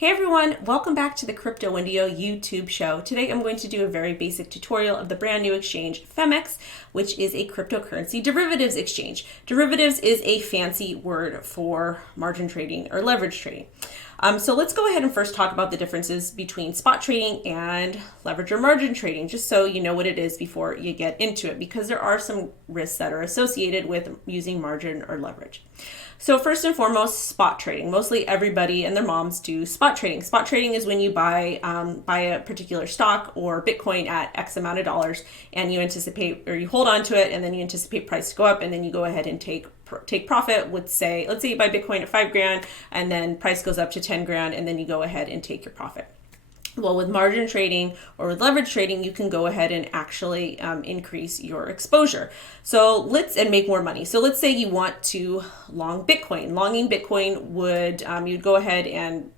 Hey everyone, welcome back to the CryptoWendyO YouTube show. Today I'm going to do a very basic tutorial of the brand new exchange PHEMEX, which is a cryptocurrency derivatives exchange. Derivatives is a fancy word for margin trading or leverage trading. So let's go ahead and first talk about the differences between spot trading and leverage or margin trading, just so you know what it is before you get into it, because there are some risks that are associated with using margin or leverage. So first and foremost, spot trading. Mostly everybody and their moms do spot trading. Spot trading is when you buy a particular stock or Bitcoin at X amount of dollars, and you anticipate, or you hold on to it, and then you anticipate price to go up, and then you go ahead and take profit with, let's say you buy Bitcoin at 5 grand, and then price goes up to 10 grand, and then you go ahead and take your profit. Well, with margin trading or with leverage trading, you can go ahead and actually increase your exposure. And make more money. So let's say you want to long Bitcoin. Longing Bitcoin would, you'd go ahead and,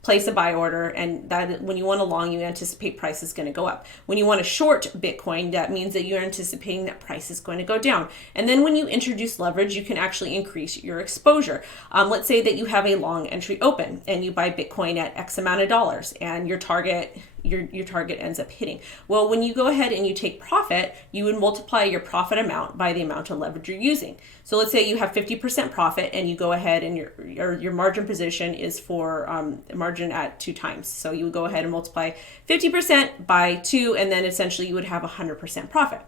place a buy order, and that when you want to long, you anticipate price is going to go up. When you want to short Bitcoin, that means that you're anticipating that price is going to go down. And then when you introduce leverage, you can actually increase your exposure. Let's say that you have a long entry open and you buy Bitcoin at X amount of dollars, and your target ends up hitting. Well, when you go ahead and you take profit, you would multiply your profit amount by the amount of leverage you're using. So let's say you have 50% profit, and you go ahead and your margin position is for margin at 2 times. So you would go ahead and multiply 50% by 2, and then essentially you would have 100% profit.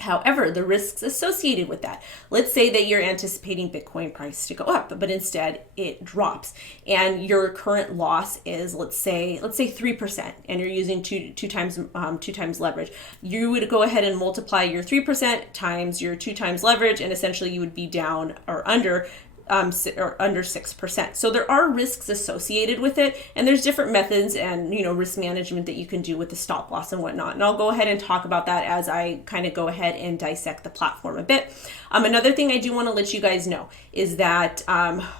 However, the risks associated with that, let's say that you're anticipating Bitcoin price to go up, but instead it drops, and your current loss is, let's say 3%, and you're using two times leverage. You would go ahead and multiply your 3% times your 2 times leverage, and essentially you would be down or under 6%. So there are risks associated with it, and there's different methods and risk management that you can do with the stop loss and whatnot. And I'll go ahead and talk about that as I kind of go ahead and dissect the platform a bit. Another thing I do want to let you guys know is that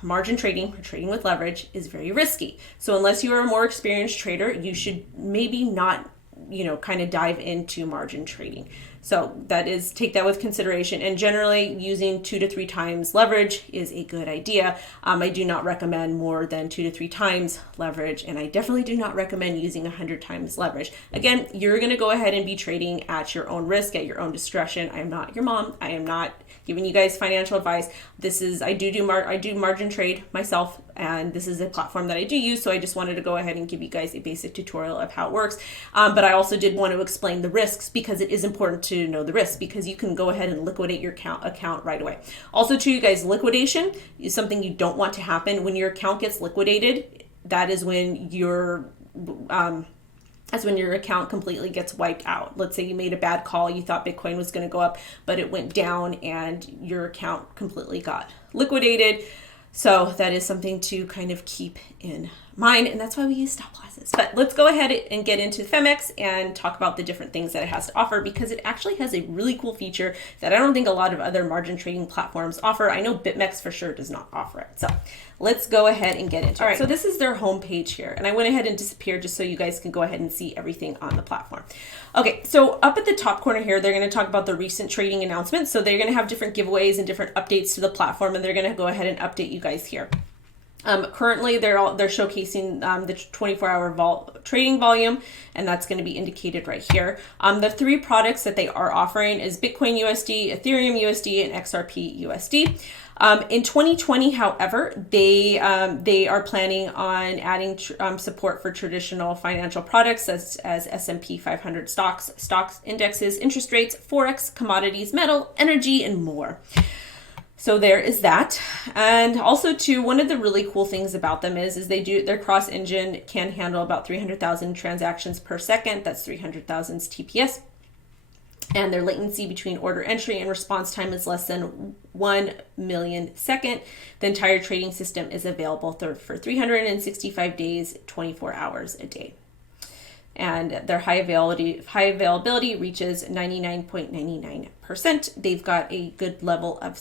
margin trading, or trading with leverage, is very risky. So unless you are a more experienced trader, you should maybe not kind of dive into margin trading. So take that with consideration. And generally, using 2 to 3 times leverage is a good idea. I do not recommend more than 2 to 3 times leverage, and I definitely do not recommend using 100 times leverage. Again, you're going to go ahead and be trading at your own risk, at your own discretion. I am not your mom. I am not giving you guys financial advice. I do margin trade myself, and this is a platform that I do use. So I just wanted to go ahead and give you guys a basic tutorial of how it works. But I also did want to explain the risks, because it is important to know the risks, because you can go ahead and liquidate your account right away. Also, to you guys, liquidation is something you don't want to happen. When your account gets liquidated, that is when your account completely gets wiped out. Let's say you made a bad call, you thought Bitcoin was going to go up, but it went down, and your account completely got liquidated. So that is something to kind of keep in mind, and that's why we use stop losses. But let's go ahead and get into PHEMEX and talk about the different things that it has to offer, because it actually has a really cool feature that I don't think a lot of other margin trading platforms offer. I know BitMEX for sure does not offer it. So let's go ahead and get into it. All right, so this is their homepage here, and I went ahead and disappeared just so you guys can go ahead and see everything on the platform. Okay, so up at the top corner here, they're going to talk about the recent trading announcements. So they're going to have different giveaways and different updates to the platform, and they're going to go ahead and update you guys here. Currently, they're showcasing the 24-hour trading volume, and that's going to be indicated right here. The 3 products that they are offering is Bitcoin USD, Ethereum USD, and XRP USD. In 2020, however, they are planning on adding support for traditional financial products as S&P 500 stocks indexes, interest rates, forex, commodities, metal, energy, and more. So there is that. And also too, one of the really cool things about them is their cross engine can handle about 300,000 transactions per second. That's 300,000 TPS. And their latency between order entry and response time is less than 1 millisecond. The entire trading system is available for 365 days, 24 hours a day. And their high availability reaches 99.99%. They've got a good level of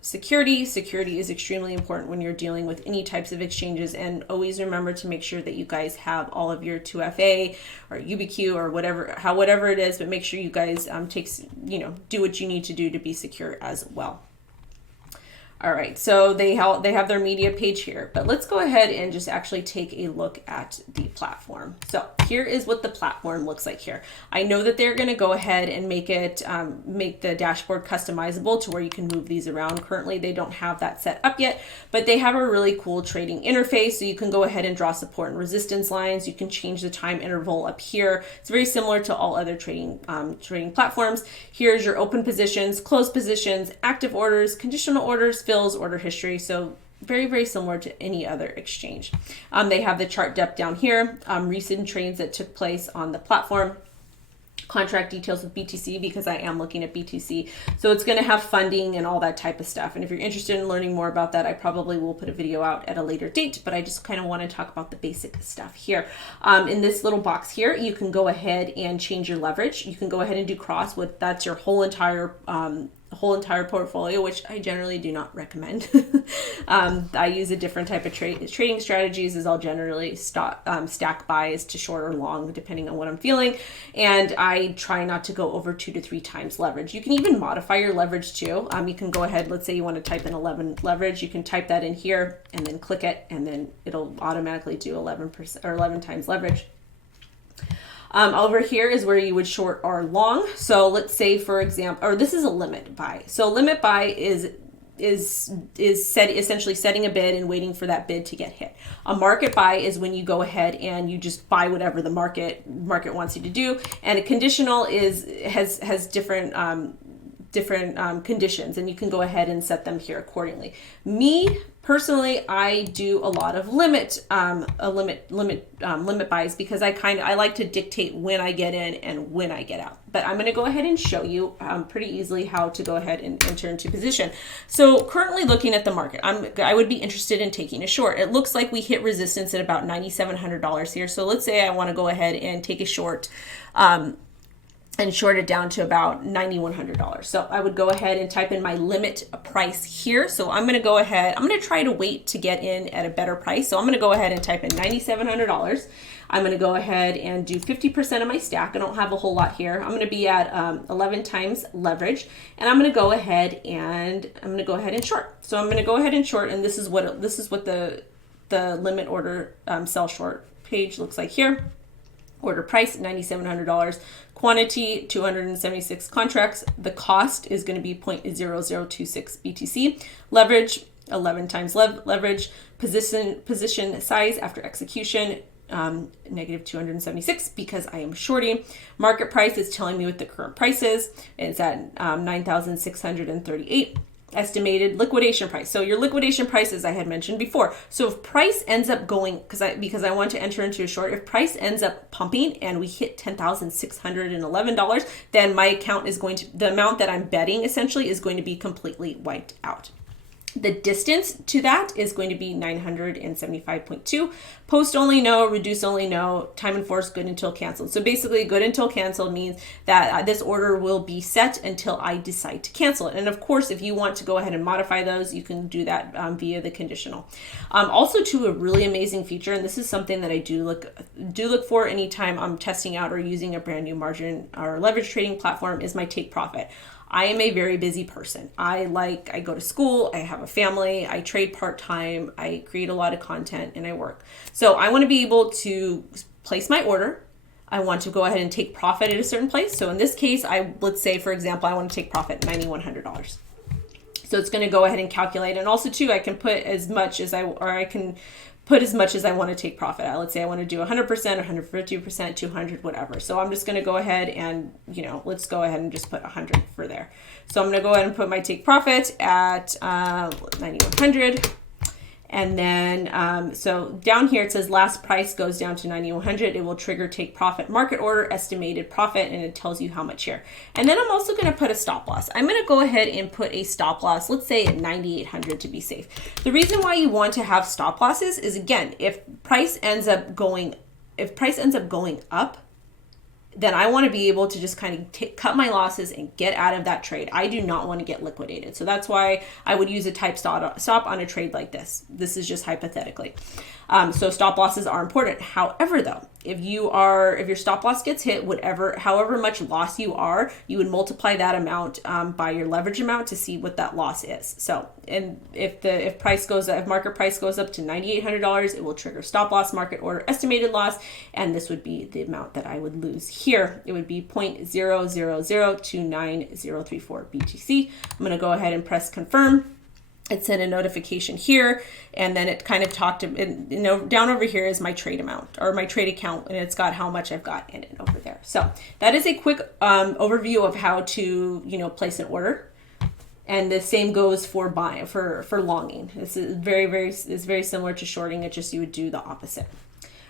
security. Security is extremely important when you're dealing with any types of exchanges, and always remember to make sure that you guys have all of your 2FA or UBQ or whatever it is, but make sure you guys do what you need to do to be secure as well. All right, so they have their media page here, but let's go ahead and just actually take a look at the platform. So here is what the platform looks like here. I know that they're going to go ahead and make it make the dashboard customizable to where you can move these around. Currently, they don't have that set up yet, but they have a really cool trading interface. So you can go ahead and draw support and resistance lines. You can change the time interval up here. It's very similar to all other trading platforms. Here's your open positions, closed positions, active orders, conditional orders, fills, order history. So very, very similar to any other exchange. They have the chart depth down here, recent trades that took place on the platform, contract details with BTC, because I am looking at BTC. So it's going to have funding and all that type of stuff. And if you're interested in learning more about that, I probably will put a video out at a later date, but I just kind of want to talk about the basic stuff here. In this little box here, you can go ahead and change your leverage. You can go ahead and do cross with, that's your whole entire portfolio, which I generally do not recommend. I use a different type of trading strategies, as I'll generally stack buys to short or long, depending on what I'm feeling. And I try not to go over 2 to 3 times leverage. You can even modify your leverage too. You can go ahead, let's say you want to type in 11 leverage. You can type that in here and then click it, and then it'll automatically do 11% or 11 times leverage. Over here is where you would short or long. So let's say, for example, or this is a limit buy. So limit buy is essentially setting a bid and waiting for that bid to get hit. A market buy is when you go ahead and you just buy whatever the market wants you to do. And a conditional has different conditions, and you can go ahead and set them here accordingly. Me personally, I do a lot of limit buys, because I like to dictate when I get in and when I get out. But I'm going to go ahead and show you pretty easily how to go ahead and enter into position. So currently looking at the market, I would be interested in taking a short. It looks like we hit resistance at about $9,700 here. So let's say I want to go ahead and take a short. And short it down to about $9,100. So I would go ahead and type in my limit price here. So I'm going to go ahead, I'm going to try to wait to get in at a better price. So I'm going to go ahead and type in $9,700. I'm going to go ahead and do 50% of my stack. I don't have a whole lot here. I'm going to be at 11 times leverage, and I'm going to go ahead and short. So I'm going to go ahead and short, and this is what the limit order sell short page looks like here. Order price $9,700, quantity 276 contracts. The cost is going to be 0.0026 BTC. Leverage 11 times leverage. Position size after execution negative 276, because I am shorting. Market price is telling me what the current price is. It's at 9,638. Estimated liquidation price. So your liquidation price, as I had mentioned before. So if price ends up going, because I want to enter into a short, if price ends up pumping and we hit $10,611, then my account is going to, the amount that I'm betting essentially is going to be completely wiped out. The distance to that is going to be 975.2. Post only no, reduce only no, time enforced good until canceled. So basically good until canceled means that this order will be set until I decide to cancel it. And of course, if you want to go ahead and modify those, you can do that via the conditional. Also to a really amazing feature, and this is something that I do look for anytime I'm testing out or using a brand new margin or leverage trading platform, is my take profit. I am a very busy person. I go to school, I have a family, I trade part-time, I create a lot of content, and I work. So I want to be able to place my order. I want to go ahead and take profit at a certain place. So in this case, let's say, for example, I want to take profit $9,100. So it's going to go ahead and calculate. And also too, I can put as much as I want to take profit at. Let's say I want to do 100%, 150%, 200, whatever. So I'm just going to go ahead and, let's go ahead and just put 100 for there. So I'm going to go ahead and put my take profit at 9,100. And then, so down here it says last price goes down to 9,100. It will trigger take profit market order, estimated profit, and it tells you how much here. And then I'm also going to put a stop loss. I'm going to go ahead and put a stop loss, let's say at 9,800 to be safe. The reason why you want to have stop losses is, again, if price ends up going up, then I want to be able to just kind of cut my losses and get out of that trade. I do not want to get liquidated. So that's why I would use a type stop on a trade like this. This is just hypothetically. So stop losses are important. However, though, if your stop loss gets hit, however much loss you are, you would multiply that amount by your leverage amount to see what that loss is. So, and if market price goes up to $9,800, it will trigger stop loss market order estimated loss, and this would be the amount that I would lose here. It would be 0.0002934 BTC. I'm going to go ahead and press confirm. It sent a notification here, and then it kind of talked to, down over here is my trade amount or my trade account, and it's got how much I've got in it over there. So that is a quick overview of how to, place an order. And the same goes for buying, for longing. This is very similar to shorting. It just, you would do the opposite.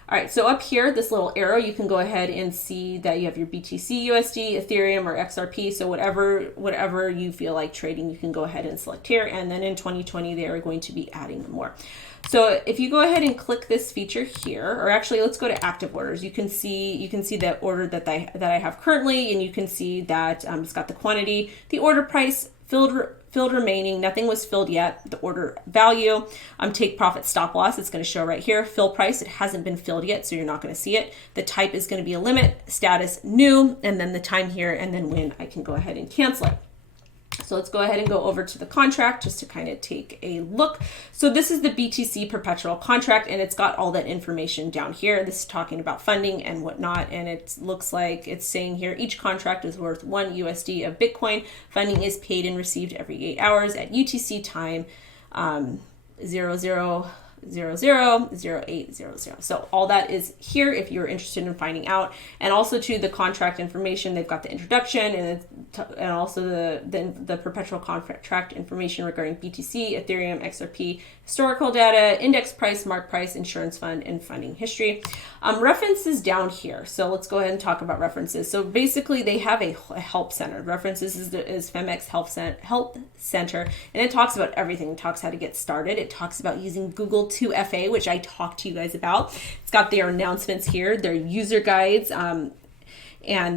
All right, so up here, this little arrow, you can go ahead and see that you have your BTC, USD, Ethereum, or XRP. So whatever you feel like trading, you can go ahead and select here. And then in 2020, they are going to be adding more. So if you go ahead and click this feature here, or actually let's go to active orders. You can see that order that I have currently, and you can see that it's got the quantity, the order price, filled remaining, nothing was filled yet, the order value, take profit stop loss, it's going to show right here, fill price, it hasn't been filled yet, so you're not going to see it. The type is going to be a limit, status new, and then the time here, and then when I can go ahead and cancel it. So let's go ahead and go over to the contract just to kind of take a look. So this is the BTC perpetual contract, and it's got all that information down here. This is talking about funding and whatnot, and it looks like it's saying here each contract is worth 1 USD of Bitcoin. Funding is paid and received every 8 hours at UTC time 00000800. So all that is here if you're interested in finding out. And also to the contract information, they've got the introduction and also the perpetual contract information regarding BTC, Ethereum, XRP, historical data, index price, mark price, insurance fund, and funding history. References down here. So let's go ahead and talk about references. So basically they have a help center. References is PHEMEX Help Center, and it talks about everything. It talks how to get started. It talks about using Google 2FA, which I talked to you guys about. It's got their announcements here, their user guides, and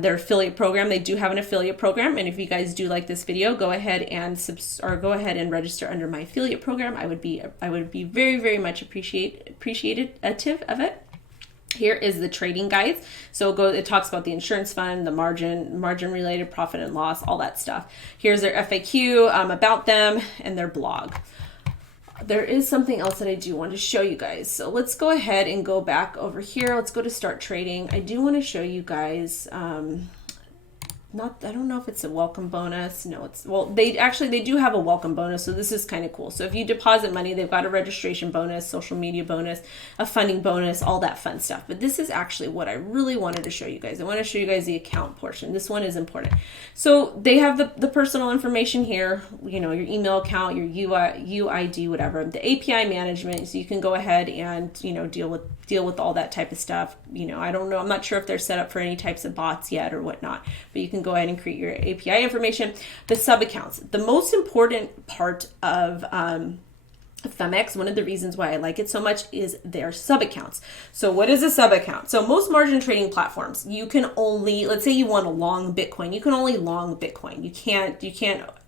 their affiliate program. They do have an affiliate program, and if you guys do like this video, go ahead and register under my affiliate program. I would be very much appreciative of it. Here is the trading guides. So it talks about the insurance fund, the margin related profit and loss, all that stuff. Here's their FAQ, about them, and their blog. There is something else that I do want to show you guys. So let's go ahead and go back over here. Let's go to start trading. I do want to show you guys, I don't know if it's a welcome bonus. No, they do have a welcome bonus. So this is kind of cool. So if you deposit money, they've got a registration bonus, social media bonus, a funding bonus, all that fun stuff. But this is actually what I really wanted to show you guys. I want to show you guys the account portion. This one is important. So they have the personal information here, your email account, your UID, whatever, the API management. So you can go ahead and, deal with all that type of stuff. I don't know. I'm not sure if they're set up for any types of bots yet or whatnot, but you can go ahead and create your API information. The sub accounts, the most important part of PHEMEX, one of the reasons why I like it so much is their sub accounts. So what is a sub account? So most margin trading platforms, you can only, let's say you want to long Bitcoin, you can only long Bitcoin. You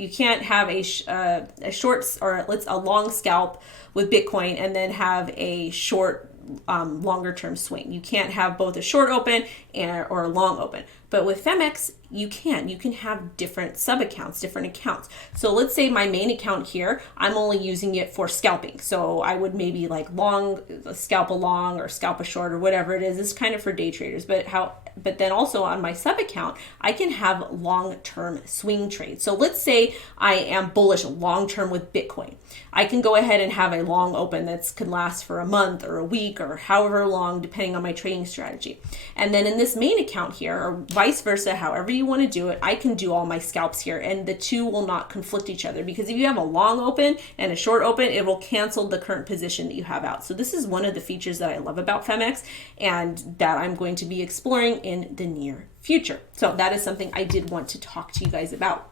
can't have a short or a long scalp with Bitcoin and then have a short longer term swing. You can't have both a short open or a long open. But with PHEMEX, you can have different sub accounts, different accounts. So let's say my main account here, I'm only using it for scalping. So I would maybe like scalp a long or scalp a short or whatever it is. It's kind of for day traders, but then also on my sub account, I can have long-term swing trades. So let's say I am bullish long-term with Bitcoin. I can go ahead and have a long open that could last for a month or a week or however long, depending on my trading strategy. And then in this main account here, or vice versa, however you want to do it, I can do all my scalps here, and the two will not conflict each other, because if you have a long open and a short open, it will cancel the current position that you have out. So this is one of the features that I love about PHEMEX and that I'm going to be exploring in the near future. So that is something I did want to talk to you guys about.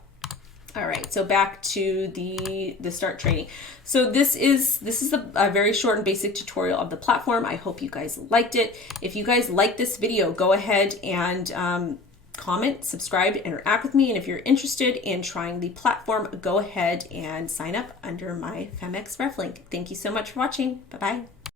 All right, so back to the start trading. So this is a very short and basic tutorial of the platform. I hope you guys liked it. If you guys like this video, go ahead and comment, subscribe, interact with me. And if you're interested in trying the platform, go ahead and sign up under my PHEMEX ref link. Thank you so much for watching. Bye-bye.